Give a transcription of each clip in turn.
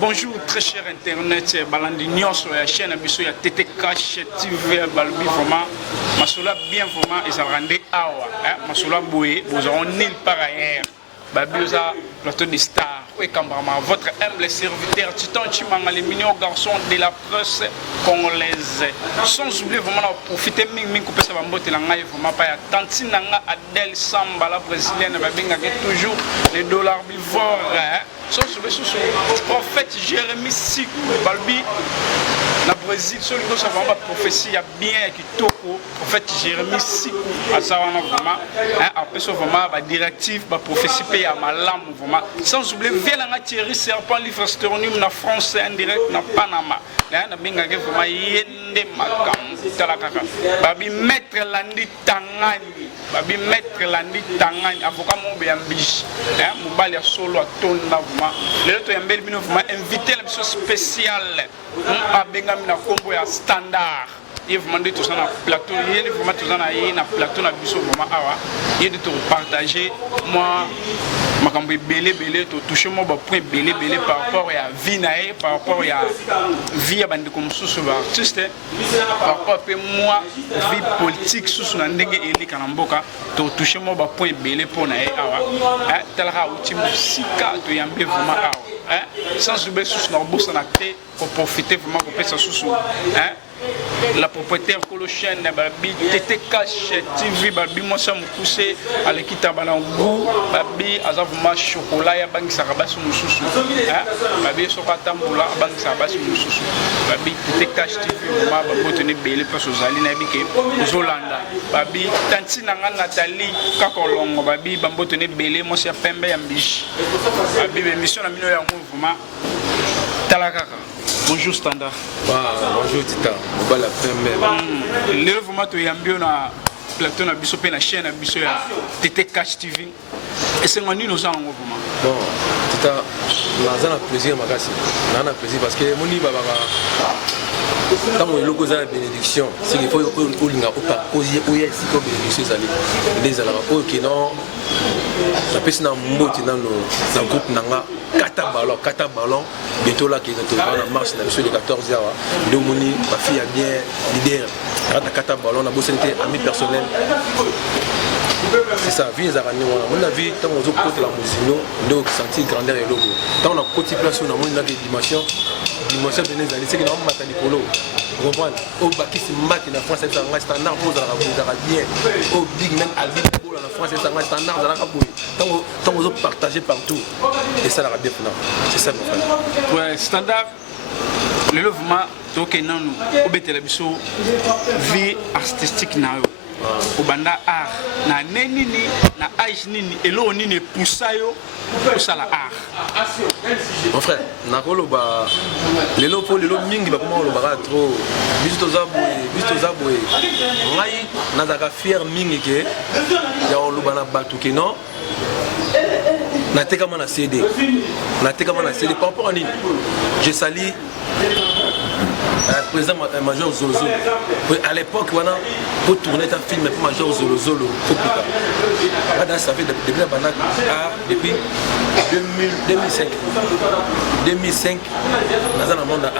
Bonjour très cher internet, balandi nyonso ya chaîne biso ya TTK TV balbi vraiment masola bien vraiment et ça rendait awa masola boye vous auront nulle part ailleurs babioza plateau des stars et cameraman votre humble serviteur Titan Chimanga les mignons garçons de la presse congolaise sans oublier vraiment profiter ming couper ça va mbote la ngai vraiment pas ya Tantina nga Adèle Samba la brésilienne babinga toujours les dollars bivores sans oublier sous prophète Jérémie Sikou balbi na Brésil celui qui savait ma prophétie a bien qui toko prophète Jérémie Sikou à ça on a vraiment après ça vraiment ba directive ba prophétie paye à malam vraiment sans oublier Velanga Thierry Serpent livre astronomique na France indirect na Panama là na binga vraiment yende makam talakaka babi maître Landi Tangani avocat mon biambish mobali ya solo atonda vraiment le to yambeli bino vraiment invité la mission spéciale a bengami na kombo ya standard il vous demande tout ça na plateau il vous tout ça na plateau na biso vraiment awa il de partager moi makambo belé to toucher moi ba point belé par rapport à vie nae par rapport à vie bandi comme sous artiste par rapport à moi vie politique sous na ndenge eli kana mboka to toucher moi ba point belé pour nae awa talaka outi musika to yambe vraiment awa sans oublier sous na bourse na té pour profiter vraiment pour ça sous la propriétaire Colochen babi TTK TV babi moi ça me pousser à l'équipe balangu babi azavuma chocolat ya bangi sarabasu mususu babi soka tambula bangi sarabasu mususu babi TTK TV ma babo tenir belé parce aux ali na bike Zolanda babi Tantina nga Nathalie Kakolongo babi bambo tenir belé moi c'est pembe ya mbishi babi émission na mino ya mouvement talakaka. Bonjour Standard. Bonjour Tita. Mobile après le vraiment to yambio na plateau na biso pe na chaîne na biso ya TTK TV. Et c'est ngani nous en vraiment. Bon, Tita, on a plaisir makasi. On a plaisir parce que moni baba quand on logo za bénédiction, c'est qu'il faut olinga opa oye si ko bénédiction zali. Les ala OK non. La personne a monté dans le groupe nanga kata ballon bientôt là qui est en marche dans le 14 heures de moni ma fille a bien leader kata ballon na bossé ami personnel. C'est ça, vie est à mon avis, tant qu'on a côté la musique, nous sentir grandeur et logo. Tant on a côté place, on a une dimension de les années, c'est que nous avons matin polo. Vous comprenez? Au Baki, c'est mat en France, c'est un standard pour la bien. Au Big Man, à Big Bull en France, c'est un standard dans la cabouille. Tant qu'on a partagé partout. Et ça, la bien c'est ça, mon frère. Ouais, standard. Le mouvement, donc, nous, au Bétélabiso, vie artistique, au banda art na nenini na age nini elo nini poussayo pour la art. Mon frère nakolo ba lelo po lelo mingi ba comment lo ba trop bisto zaboy ngai nazaka fier mingi ke ya lo bana batu ke non na teka mana CD par rapport à nini je sali président Major Zolo. À l'époque, pour tourner un film pour Major Zolo, ça fait depuis 2005. 2005, dans un monde d'art.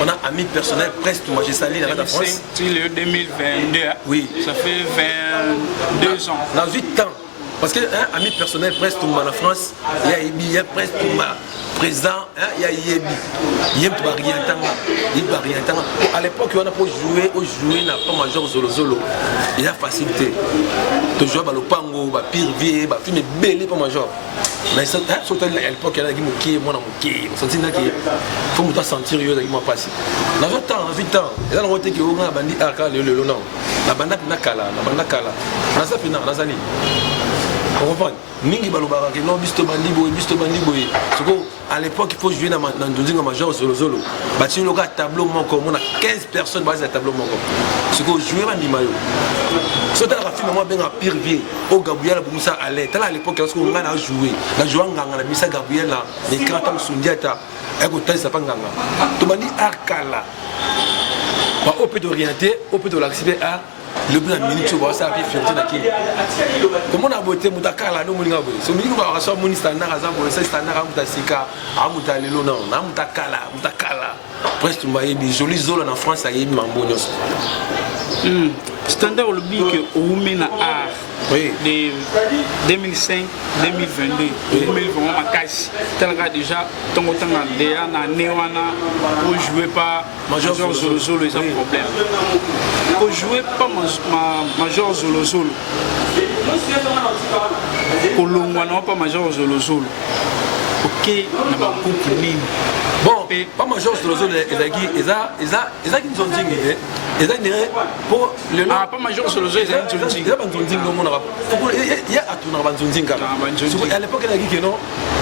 On a ami personnel presque moi j'ai sali dans la France. C'est le 2022. Oui. Ça fait 22 ans. Dans 8 ans. Parce que ami personnel presque tout la France, il y a presque tout présent, il y a Yebi, il y a à l'époque, on a pour jouer n'a pas Major Zolo. Il y a facilité. Tu joues à l'Opango, pire vie, film belé pour Major. Mais surtout à l'époque, il y a qui est moi dans mon qui. On sentit qu'il faut me sentir mieux avec moi passé. Dans 20 ans, et là on voit que on a bandit arca le nom. La banda nakala. Na ça pina, na zani. On comprend. Mingi balobara que non bisto bandi boy. À l'époque il faut jouer dans Ndundinga Major Zolo. Bati le gars tableau manko, on a 15 personnes basées à tableau manko. Ce que jouer bandi mayo. So ta film moi ben pire vie. Au Gabriel Bumusa allait. À l'époque lorsque on a joué. La jouant nganga la misa Gabriel là, les kratam sundiata. Écoutez ça pas nganga. To bandi akala. Ba au peut orienter, au peut de l'accepter à le plus la minute tu vois ça puis fierté qui comment on a beauté mutakala no moninga boy so mingi ba raso moni standard azambo ça standard amutasika amutalelo non mutakala presque tu m'as dit joli zolo en France ça y est mambo nyos standard le bic au mena art oui de 2005 2022 2020 ma casse tellement déjà tongo tanga déjà na newana pour jouer pas Major Zolo Zolo ils ont problème pour jouer pas Major Zolo Zolo pour l'ongwana pas Major Zolo Zolo ok na ba groupe nini bon pas Major Zolo Zolo eza qui nous ont dit eza nere pour le ah pas Major Zolo Zolo eza qui nous ont dit eza banzonzi ngo mona il y a atuna banzonzi ngaka à l'époque il a dit que non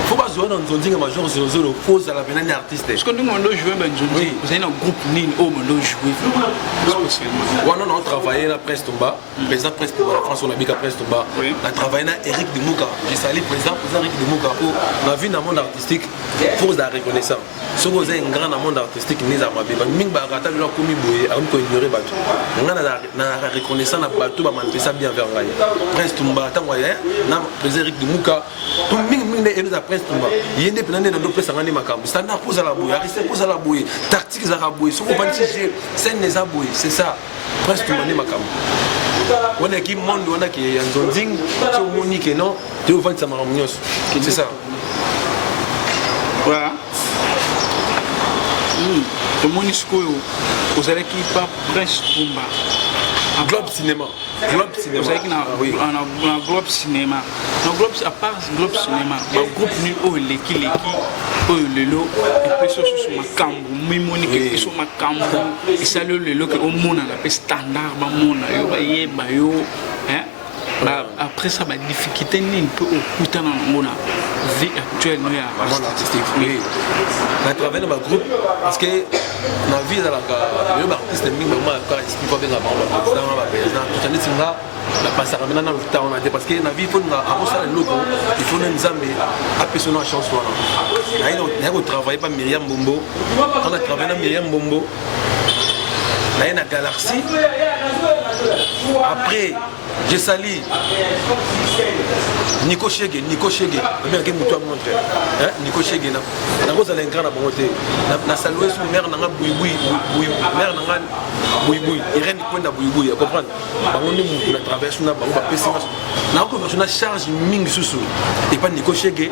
faut pas jouer dans banzonzi Major Zolo Zolo faut ça la venir artiste parce que nous on doit jouer banzonzi vous avez un groupe nini on doit jouer ouais non on travaillait la presse Tomba président presse Tomba la France on a mis la presse Tomba on a travaillé na Eric Demouka j'ai salé président Eric Demouka pour la vie dans le monde artistique force de la reconnaissance ce que vous avez un grand monde artistique ni za mabe mingi ba rata lo komi boye a ko ignorer bato ngana na reconnaissance na bato ba manifesta bien vers ngai prince Tumba tango ya na président Eric Demouka tout mingi ne eza prince Tumba yende penane na do pesa ngani makambo standard pour la boye ariste pour la boye tactique za boye ce ko banti scène les aboye c'est ça prince Tumba ni makambo on a qui monde on a qui en zonding tu monique non tu vends ça makamnyos c'est ça voilà le monisco vous allez qui pas Prince Tumba Globe Cinéma vous savez qu'on a Globe Cinéma Globe à part Globe Cinéma le groupe nu au leki le lot et puis sur ma cambo mimonique sur ma cambo et ça le lot que au monde on a standard ba monde yo hein après ça ba difficulté ni peu au couta dans le monde vie actuelle nous ya artistique oui à travers ma groupe parce que na vie dans la artiste mingi moi quand il faut bien avoir président tout année singa la passer maintenant dans le temps on a parce que na vie faut na avant ça le loco il faut nous nzambe appeler nos chance là il a travaillé pas Myriam Bombo on a travaillé na Myriam Bombo là il y a Galaxy après j'ai sali Nico Chege bien que muto monte hein Nico Chege na cause la ngana bongote na saluer sur mère na buibui mère na buibui irene kwenda buibui ya comprendre bango ni mutu na traverse na bango ba pesi na ko na charge mingi susu et pas Nico Chege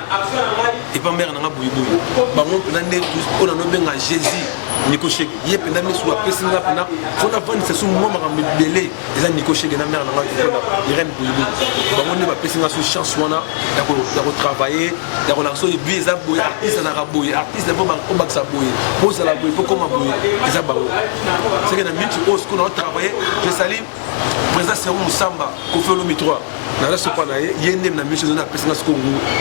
et pas mère na buibui bango na ne on a no benga Jésus Nico Chege yep na mi sur pesi na pena faut na vendre c'est sous moi ma belé les Nico Chege na mère na irene buibui bango ni ba pesi na sous chance wana ya ko travailler ya ko lancer bi za boy artiste na raboy artiste faut ba ko baksa boy pour ça la boy pour comment boy ça ba c'est que na minute os qu'on a travaillé je salue président c'est Moussamba ko fait le mitro na la sopa na yende na minute na pesi na sko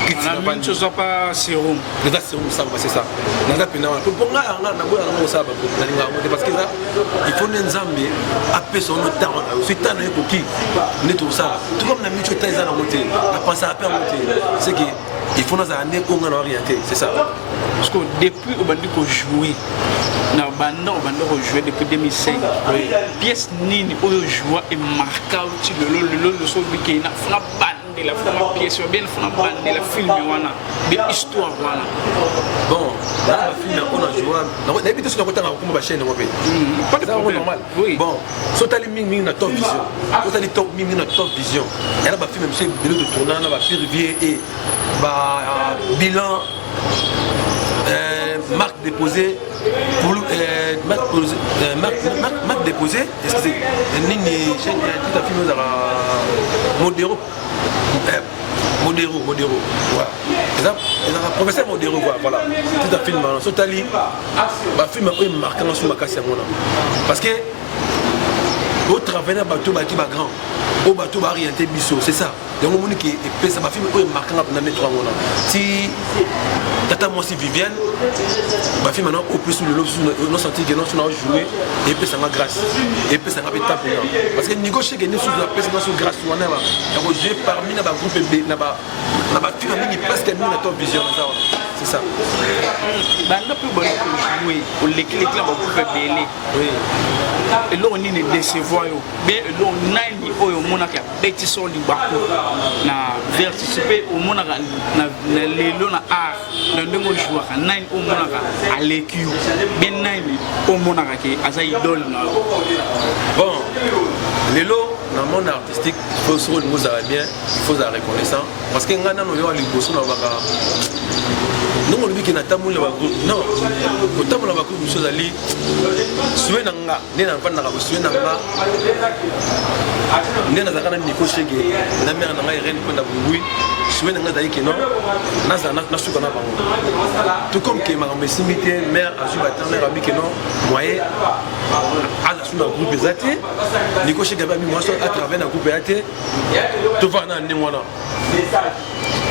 kiti na pas chose pas sérum président c'est Moussamba c'est ça na la pena pour nga na boya na Moussamba na linga mo parce que ça il faut nzambe appeler son temps c'est tant na ko ki ne tout ça tout comme na minute taïza na monter la penser à perdre c'est que il faut nous amener qu'on a orienté c'est ça parce que depuis au bandi ko jouer na banda ko jouer depuis 2005 pièce nini o jouer et marquant le so biki na fna bande la fna pièce bien fna bande la film wana de histoire wana bon là film on a joué d'habitude sur côté na ko ba chaîne wapé pas de problème normal oui bon so tali mingi na top vision so tali top mingi na top vision elle ba film monsieur de tournant na ba Rivière et bilan marque déposée pour marque déposée excusez nini chaîne tout à fait Modéro voilà et professeur Modéro voilà tout à fait Sotali ba film après marquant sur ma casse parce que au travail na bateau ba qui ba grand au bateau ba orienté biso c'est ça donc on qui et ça ba film ko marquant na les trois mois si tata moi si Viviane ba film maintenant au plus sur le lot nous senti que nous on jouer et puis ça m'a grâce et puis ça m'a pété parce que négocier que nous sur la personne sur grâce on a jouer parmi na ba groupe B na ba film mingi presque nous na top vision ça c'est ça. Banda pe ba jouer au l'équipe ba ko fe belé. Oui. Et là on est décevoir yo. Mais là on nani oyo monaka beti so libako na participer au monaka na lelo na art na ndongo jouer ka nani o monaka aleki yo. Ben nani o monaka ke asa idole na. Bon, lelo dans le monde artistique, il faut se nous bien, il faut être reconnaissant parce que ngana no yo ali bosso na baka. Non, on dit qu'il n'a pas de non, autant on a beaucoup de choses à lire. Souhait nanga, n'est pas nanga, souhait nanga. N'est pas nanga ni coché que la mère nanga est reine pour la bouille. Souhait nanga d'ailleurs que non, n'a su qu'on a pas. Tout comme que ma messimité, mère a su battre mère a dit que non, moyen à la sous un groupe exaté. Ni coché que moi à travers un groupe exaté. Tu vas dans le némoana.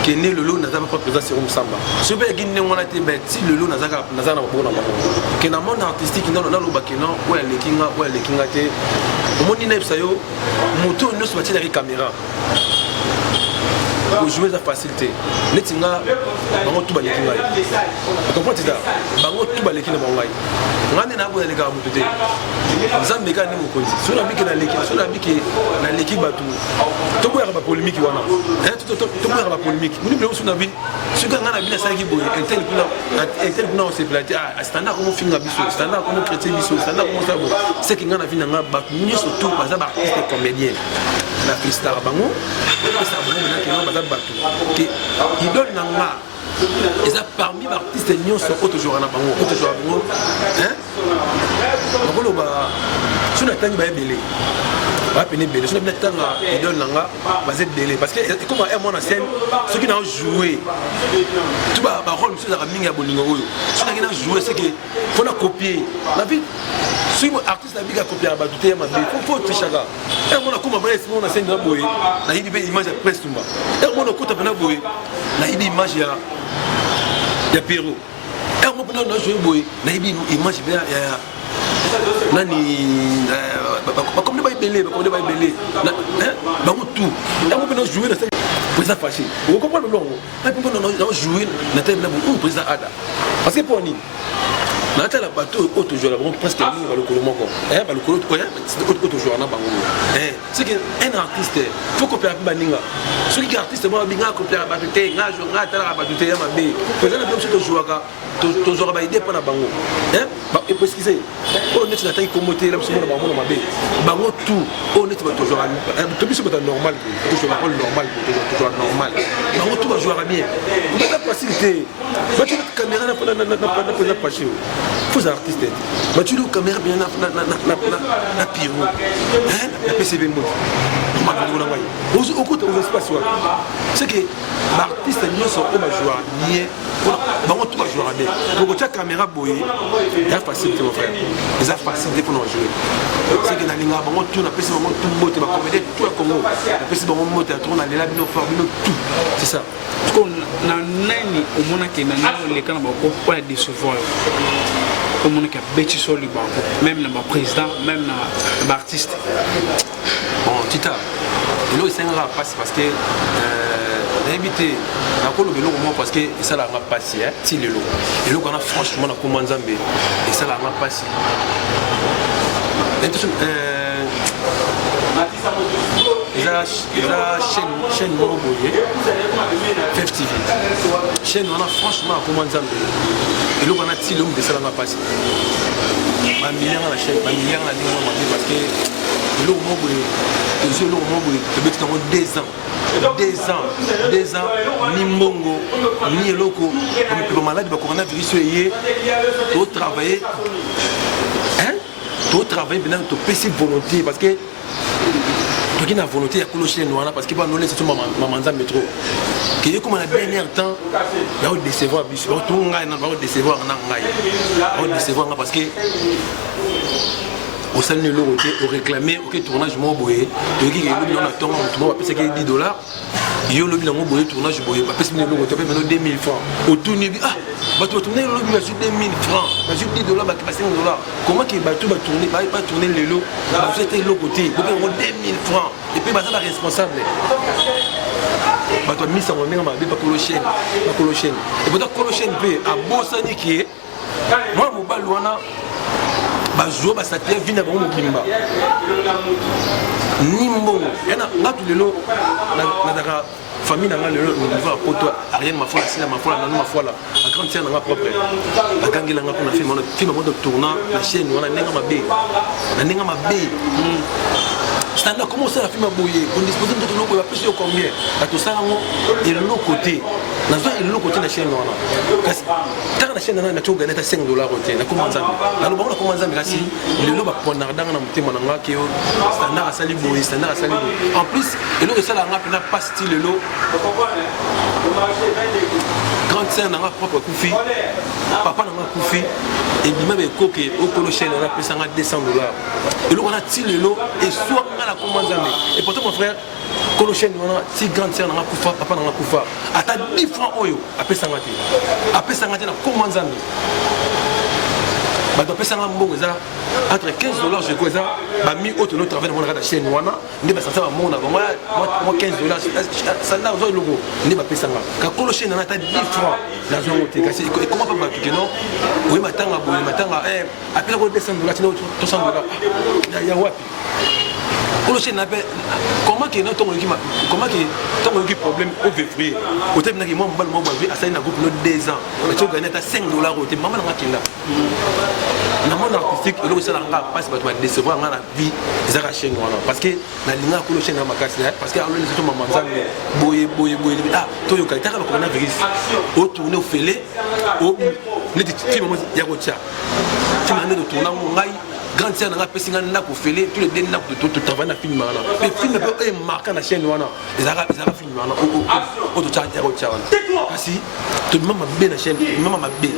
Que né le lot n'a pas présent sur Samba. Ce que je ne sais pas si le lot n'a pas bon que dans le monde artistique dans le bakena où est le kinga où est le kinga te au monde n'est pas yo moto ne se battit avec caméra pour jouer la facilité les tinga bango tout baleki ngai tu comprends ça bango tout baleki na bango ngane na boya leka moto te nzambe ka ne mokonzi so na biki na leki so na biki na leki batu to boya ba polémique wana to boya ba polémique muni bleu so na bi so ka ngana bi na saki boye intel kuna on se platé à standard comme film biso standard comme chrétien biso standard comme ça bon c'est que ngana vina nga ba ni surtout ba za ba artiste comédien la freestyle bango ça bango na ke no ba za batu que idole nanga et ça parmi les artistes nyons sont autre jour na bango autre jour bango hein bakolo ba suna tangi ba ebele ba pene belé suna bina tanga idole nanga ba zet belé parce que comme un mon scène ceux qui n'ont joué tout ba rôle monsieur za minga bolingo oyo suna qui n'ont joué c'est que faut na copier la vie si un artiste a bien copié ba douter ma bé faut trichaga et mon akuma ba on a scène na boye na hibi be image ya presse tumba et mon okota na boye na hibi image ya Pierrot et mon pena na jouer boye na hibi image ya nani comme ne ba belé comme ne ba belé hein ba tout et mon pena jouer na président fâché vous comprenez le long et puis on jouer na tête na bon président ada parce que pour ni na tala bateau auto joueur la presque ni ba lokolo moko ba lokolo ko c'est auto joueur na bango c'est que un artiste faut copier ba ninga celui qui artiste moi binga copier ba te nga jo nga tala ba te ya mabe président na auto joueur ka to joueur ba idée pas na bango ba et parce que c'est on est na taille comme te la so na bango na mabe bango tout on est ba to joueur to biso ba normal to joueur normal to joueur normal bango tout ba joueur bien on a facilité ba tu caméra na pas faut artiste mais tu le caméra bien na Pierrot hein la PCB mode on va dire au côté au espace c'est que l'artiste nous sont au joueur nié bon tout va jouer bien pour que la caméra boyer il y a facilité mon frère ils a facilité pour nous jouer c'est que na linga bon tout na PCB bon tout mot ba comédie tout à Congo la PCB bon mot à tourner là bino faire bino tout c'est ça ko na nani o mona ke na no le kana ba ko pa décevoir o mona ke beti so li ba ko même na ba président même na ba artiste bon tita elo isenga passe parce que éviter na ko lo belo mo parce que ça la va passer hein ti lelo elo kana franchement na ko manzambe et ça la va passer la chaîne Moroboye, 50 TV. Chaîne, on a franchement comment ça et là, on a tiré l'homme de ça, on a passé. Un milliard à la chaîne, un milliard à la ligne, parce que l'homme Moroboye, le 2 ans, ni Mongo, ni Loko, comme malade, le coronavirus, il travailler. Hein? Tu travailles bien, tu peux volonté parce que tu as une volonté à coucher noir parce que pas nous laisser tout maman métro. Que comme on a dernier temps, il va décevoir bis, va tout ngai na va décevoir na ngai. Va décevoir parce que au sein de l'euro au réclamer au tournage mo boye, tu dis que nous on attend tout va payer $10. Yo le bilan mo boye tournage boye, pas payer l'euro tu payer 2000 francs. Au tout ni ah, bah tu tourner le bilan sur 2000 francs, bah sur $10 bah tu passer $1. Comment que bah tu vas tourner, bah pas tourner le lot, bah c'était l'autre côté, donc on 2000 francs et puis bah ça va responsable. Bah bato bamisango ndenge mabe bakolo chaîne et pourtant kolo chaîne mpe abosani ki mwana mobali wana bajoue basatia vi na bango mokimba ni mbongo yana ngatu lelo nazaka famille nanga lelo niveau ya poto ariane mafola sila mafola nanu mafola a grande sœur nanga propre akangela nga mpona film mode tournant na chaîne wana ndenge mabe standard comment ça la film aboye on dispose de loko ya plus combien bato sango et le côté na zo et le côté na chaîne wana kasi taka na chaîne na to gagner ta $5 côté na comment ça na lo bango na comment ça kasi le lo ba pona danga na mutema na ngaki yo standard asali boye en plus et le ça la ngapa na pas style lo grande sœur nanga propre kufi papa nanga kufi et bima be koke okolo chaîne na pesa nga $200 et le on a ti le lo et soit la commande et pourtant mon frère kolo chaîne wana ti grande sœur nanga kufa papa nanga kufa ata 10 francs oyo apesa ngati na commande zambi bato apesa nga mbongo eza entre $15 je crois ça ba mi auto no travail na la chaîne wana ndi ba sasa ba mona ba moi $15 ça là zo logo ndi ba pesa nga ka kolo chaîne na ta 10 francs na zo moté kasi et comment pas ba que non oui matanga apela ko $200 tino $200 ya wapi kolo chaîne na comment que non comment que ton problème au février au terme na moi mbal mo ba vi asali na groupe no 2 ans na to gagner ta $5 au terme maman nga kinda na monde artistique et là ça nga passe bato ba décevoir nga na vie ezaka chaîne wana parce que na linga kolo chaîne na makasi parce que alors les autres maman nzambe boye to yo kaitaka ba coronavirus au tourner au félé au neti film mo ya ko tia film na de tourner ngai grande sœur na pesi nga na ko félé tous les deux na ko to travailler na film wana mais film peut est marqué na chaîne wana ezaka film wana au to tia ya ko tia wana kasi to maman be na chaîne maman be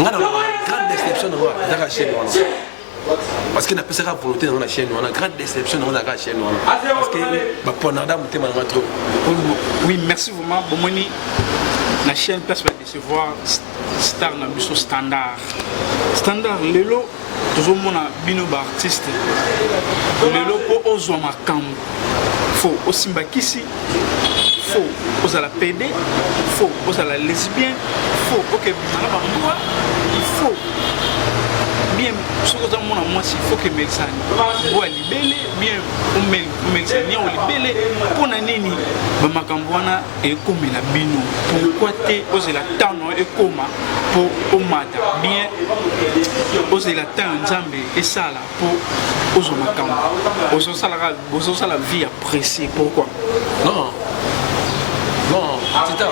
nga na grande déception dans la chaîne parce que n'a pas sa volonté dans la chaîne on a grande déception dans la chaîne parce que ba ponada mutema na trop. Oui, merci vraiment bomoni la chaîne place va décevoir star na biso standard lelo toujours mon bino ba artiste lelo po ozwa makambo fo osimbakisi faux aux à la PD, faux aux à la lesbienne, faux ok il faut bien ce que dans mon moi il faut que Melsani soit libéré bien Melsani on libéré pour nani makamboana et comme la bino pourquoi te aux la tano et comment pour omata bien aux la tano nzambe et ça là pour aux makambo aux ça la vie appréciée pourquoi non c'est ça.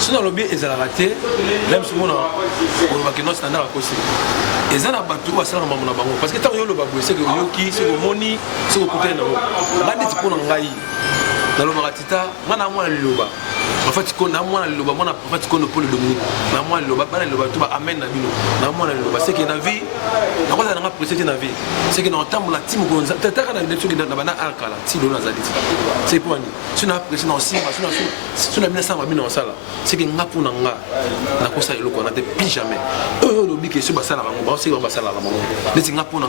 Sinon, le bien est raté. Même si on a un standard à cause. Et ça, on a battu à ça parce que tant que le babou, c'est que Yoki, c'est que Moni, c'est que Poutin. On a dit qu'on a gagné. Dans le maratita, on a moins le loba. En fait, on a moins le loba. On a fait qu'on a pour le Dominique. On a moins le loba. On a le loba. Tout va amener la bino. On a moins le loba. C'est que la vie, on a pas apprécié la vie. C'est que dans le temps, la team qu'on a, t'as quand même des trucs dans la banane alcala. Si l'on a dit, c'est pour nous. Si on a apprécié dans si on a mis ça va bien dans ça là. C'est que n'a pour n'a n'a pas ça le qu'on a des pyjamas. Le lobby qui est sur basala maman, c'est sur basala maman. Les n'a pour n'a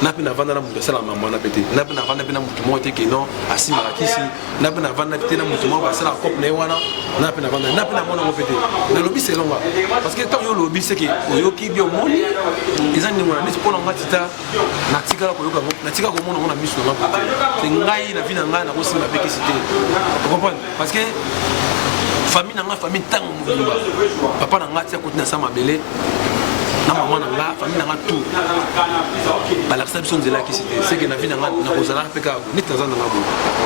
n'a pas vendre la basala maman n'a pété. N'a pas vendre bien la mouton qui non assis marakisi. N'a pas vendre pété la mouton basala cop newana. N'a pas vendre n'a pas vendre pété. Le lobby c'est long parce que tant que le lobby c'est que yo qui bien moni. Ils ont dit pour n'a tita n'a tika ko yo n'a tika ko mon on a mis sur la pété. C'est ngai la vie n'a na ko sima pété cité. Vous comprenez parce que famille nanga famille tango mubimba papa nanga tia kotina sama belé na maman nanga famille nanga tout ba la perception de la qui c'est que na vie nanga na kozala peka ni tanzan nanga bo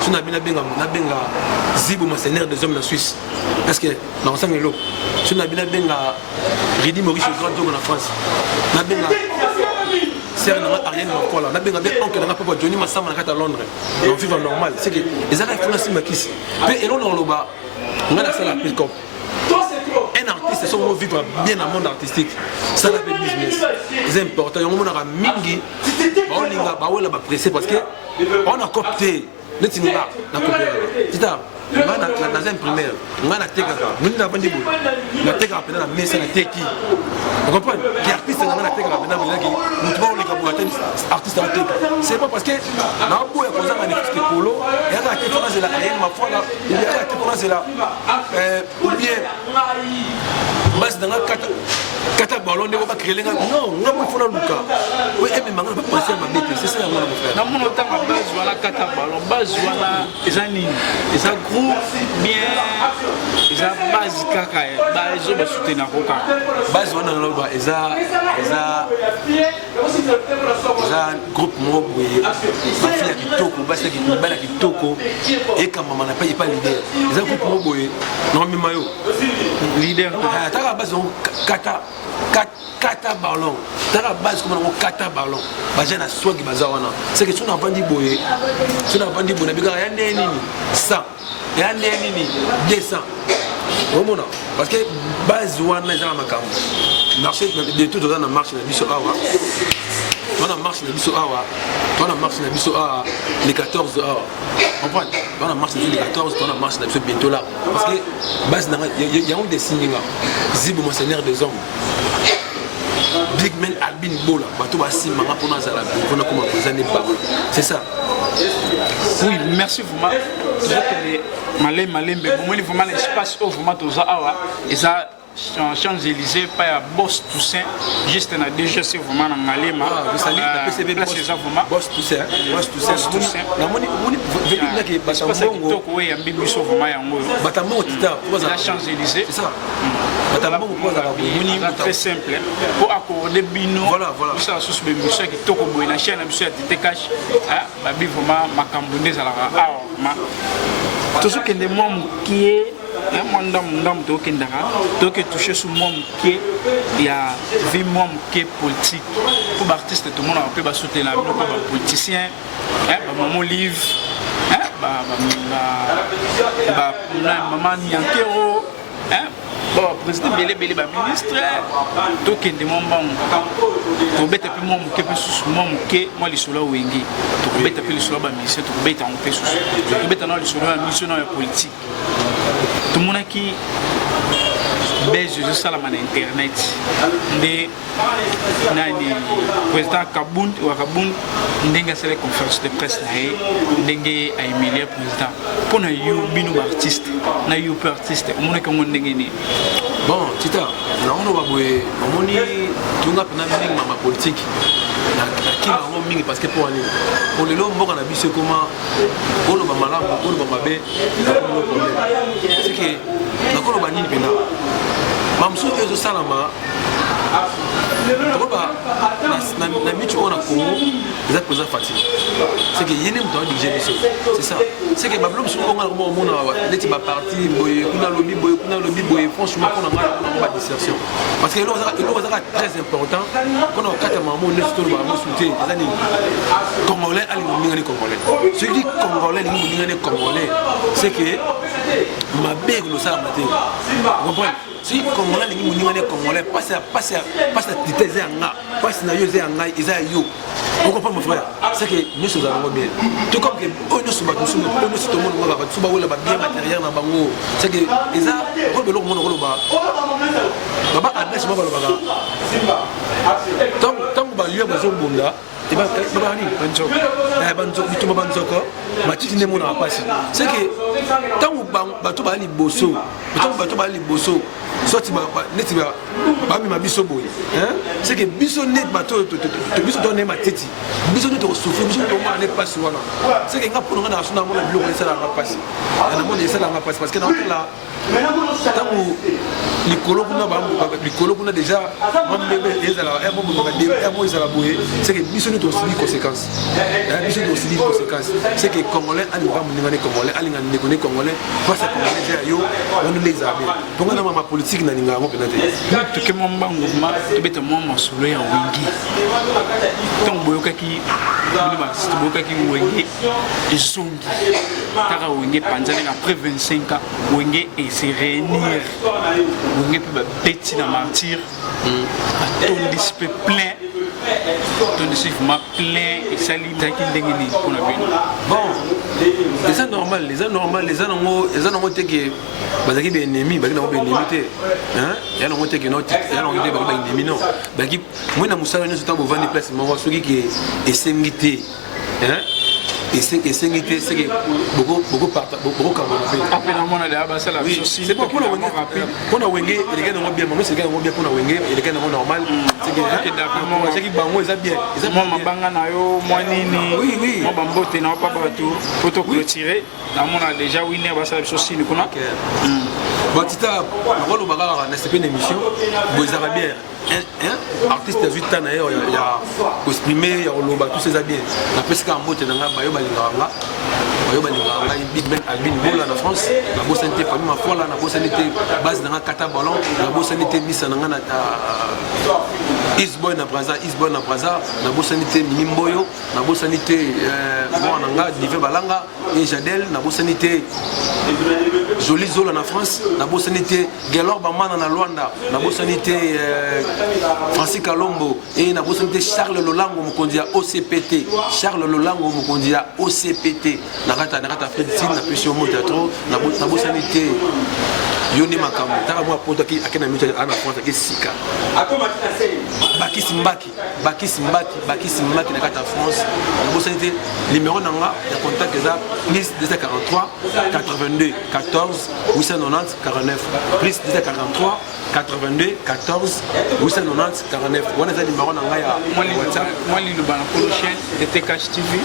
tu na bina benga zibo mercenaire des hommes en Suisse parce que na ensemble lo tu na bina benga Ridi Maurice grand jogo en France na benga c'est Ariane Makola na benga be oncle nanga papa Johnny Massama na kata Londres on vit normal c'est que les arrêts influencent makisi pe elon dans loba on a la salle à plus comme un artiste son mot vivre bien dans le monde artistique ça la fait business c'est important on a mingi on linga ba wala ba pressé parce que on a coopté neti nga na kopera tita nga na primaire nga na tekaka nini na bandi boy na tekaka pena na mesa na teki vous comprenez qui artiste nga na tekaka pena boy ki mutu ba oleka boy atani artiste na teka c'est pas parce que na boy ko za na fiske polo ya ka te fona zela ayel ma fona il y a te fona zela ou bien bas dans kata ballon de ba créer non nga mo fona luka oui et même nga pas penser ma bête c'est ça mon frère na mon temps à base voilà kata ballon base voilà ezani eza groupe bien eza base kaka ba ezo ba soutenir koka base wana na ba eza groupe mo boye ba fia kitoko base ki bana kitoko et quand maman n'a pas leader eza groupe mo boye non mi mayo leader ta base kata ballon ta base comme on kata ballon ba jana swag baza wana c'est que tu n'as pas dit boye na biga ya nini 100 ya nini 200 omona parce que base wana eza makambo marché de tout dans la marche na biso awa on marche na biso awa les 14 awa comprendre on marche les 14 on marche na biso bientôt là parce que base na il y a un des signes là zibo monseigneur des hommes Big Man Albin Bola bato basima pour nous à comment présenter pas c'est ça. Oui, merci vraiment. Malé mais vraiment l'espace où vraiment tous awa et ça Champs-Élysées pas à Boss Toussaint juste na DGC vraiment na ngalema la PCB Boss Toussaint na moni veut dire que batambo toko ya bibiso vraiment yango batambo tita la Champs-Élysées c'est ça batambo pour la moni très simple pour accorder bino voilà ça sous bibiso qui toko boy na chaîne bibiso tete cash ba bi vraiment makambo ndeza la ma tout ce que des membres qui est moi ndam to kendaka to que toucher sur moi qui il y a vie moi qui politique pour artiste tout le monde peut soutenir la politicien maman livre maman Nyankero bon président belé ministre to kende mon bon to beta pe mon ke pe sous mon ke moi li solo wengi to beta pe li solo ba ministre to beta on pe sous to beta na li solo ba mission na politique tout le monde qui baisse de ça la man internet de nani président Kaboun ou Kaboun ndenga c'est la conférence de presse là ndenga a Emilia président pour na you binu artiste na you artiste on monde comme ndenga ni bon tita na on va boye on moni tunga pena mingi ma politique na kima ngo mingi parce que pour le long mboka na biso comment olo ba malamu olo ba mabe c'est que na ko ba nini pena mamso ezo salama na mitu on a Congo za poza fatigué c'est que yene mto dirige biso c'est ça c'est que bablo biso on a comment on a leti ba parti boye kuna lobby boye franchement on a pas dissertation parce que il est très important quand on kata maman ne se trouve pas souté ezani congolais ali ngani congolais celui congolais ngani congolais c'est que ma beg no ça matin vous comprenez si congolais ngani congolais passe titeze anga passe na yo anga isa yo on comprend mon frère c'est que nous sommes bien tout comme que on se bat tout le monde va tout ba bien matériel na bango c'est que isa ko belo mo no ba baba adresse mo ba tant ba lieu ba zo bunda et ba ni banzoko matiti ne mona pasi c'est que tant bato ba liboso sorti neti ba mi mabiso boy hein c'est que biso net bato to biso donner matiti biso to souffrir biso to ma ne passe wana c'est que nga pour nga na suna mona biloko ça la passe na mona ça la passe parce que dans là tango likolo kuna déjà mambe ezala mo ezala boye c'est que biso to aussi conséquences c'est que congolais ali va muningane congolais ali ngane connaît congolais face à congolais yo on les abe pour nga ma politique na ninga ngo penate to ke mo mouvement to beta mo masolo ya wingi ton boyoka ki ni ba sto boyoka ki wingi izongi taka wingi panzana après 25 ans wingi et se réunir wingi peut bêti na mentir ton dispe plein tondisi vraiment plein esali taki ndenge nini mpona bino? Bon, eza normal eza nango te ke bazalaki baennemi baki nango baennemi te ya nango te ke ya nango te baki baennemi non baki moi na mosala nyonso ntango bovandi place moko soki ke esengi te esengi te seke bokokambona mpona wenge eleka nango bien mano eleka nango bien mpona wenge eleka nango normal seki bango eza bien mwa mabanga na yo mwa nini mwa bambote na opa bato po toclotire namona déjà winer basala biso sini kuna batita nakoloba kaka na sepe na émission boezaka bien artiste azwi ta na ye ya koexprime ya koloba tout eza bien napesi kaka mbote na ngai bayo balingaka ngai big ben albin bola na France nabosani te famille mafola nabosani te base na ngai kata ballon nabosani te misa na ngai na Eastboy na Braza nabosani te mini mboyo nabosani te mwana na ngai dive balanga e jadel nabosani te Jolie Zola na France nabosani te Gelor Bamana na Luanda nabosani te Francis Kalombo et nabosani te Charles Lolango mokonzi ya OCPT nakata Fred Sin na pesi au théâtre nabosani te Yoni Makambo taka mwa poto akena mito ana France ke sika Bakis Mbaki na kata France nabosani te numéro nanga ya contact eza plus 243 82 14 890 49 plus 243 82 14 890 49 wana eza numéro nanga ya WhatsApp moi liloba na kolo chaîne TT Cash TV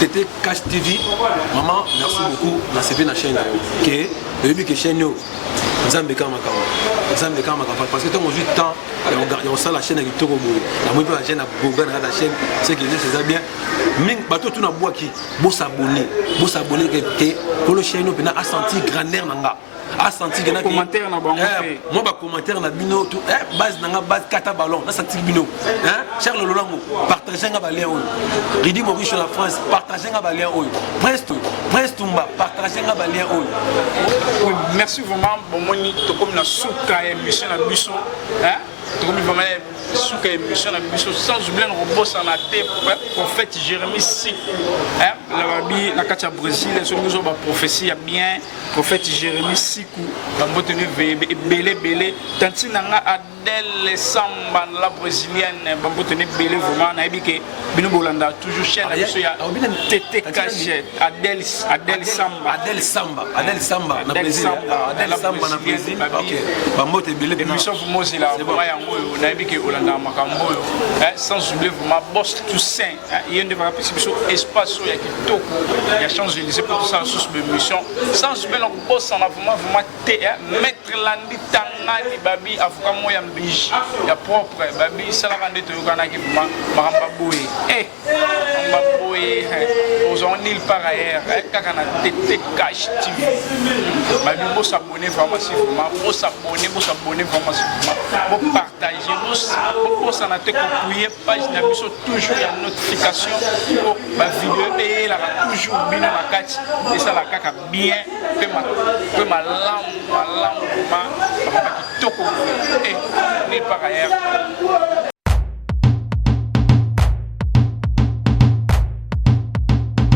TT Cash TV maman merci beaucoup na sepe na chaîne yo ke oyebi ke chaîne yo nzambe kama makambo parce que tant aujourd'hui temps il y a ça la chaîne qui toko boye na moi la chaîne a boga na la chaîne c'est que c'est bien ming bato tout na boaki bo s'abonner que pour le chaîne on a senti grandeur nanga a senti que na commentaire na bango moi ba commentaire na bino tout base nanga base kata ballon na senti bino Charles Lolango partager nga balien oyo Ridi Maurice na France partager nga balien oyo Prince Tumba partager nga balien oyo. Oui, merci vraiment bon moni to comme na suka émission na biso to comme vraiment suka émission na biso sans oublier no bossa na te prophète Jérémie si la babi na katia Brésil so nous ba prophétie ya bien prophète Jérémie Siku bamboteni belé tantina nga Adèle Samba la brésilienne bamboteni belé vraiment na ebike bino bolanda toujours chaîne na biso ya TT Cash Adèle Samba na Brésil OK bambote belé émission vous mosi la vraiment yango na ebike olanda makambo sans oublier vraiment boss tout saint yende va rappeler biso espace ya kitoko ya Champs-Élysées pour tout ça sous émission sans oublier le boss en vraiment mettre landi tangani babi afuka moya mbishi ya propre babi sala kande to yokana ki vraiment maramba boye aux on île par ailleurs kaka na TT Cash TV babi bo s'abonner vraiment si vraiment bo s'abonner vraiment si vraiment bo partager bo ça na te copier page na biso toujours ya notification pour ba vidéo et la toujours bien la kati et ça la kaka bien pe malamu ma kitoko et ni par ailleurs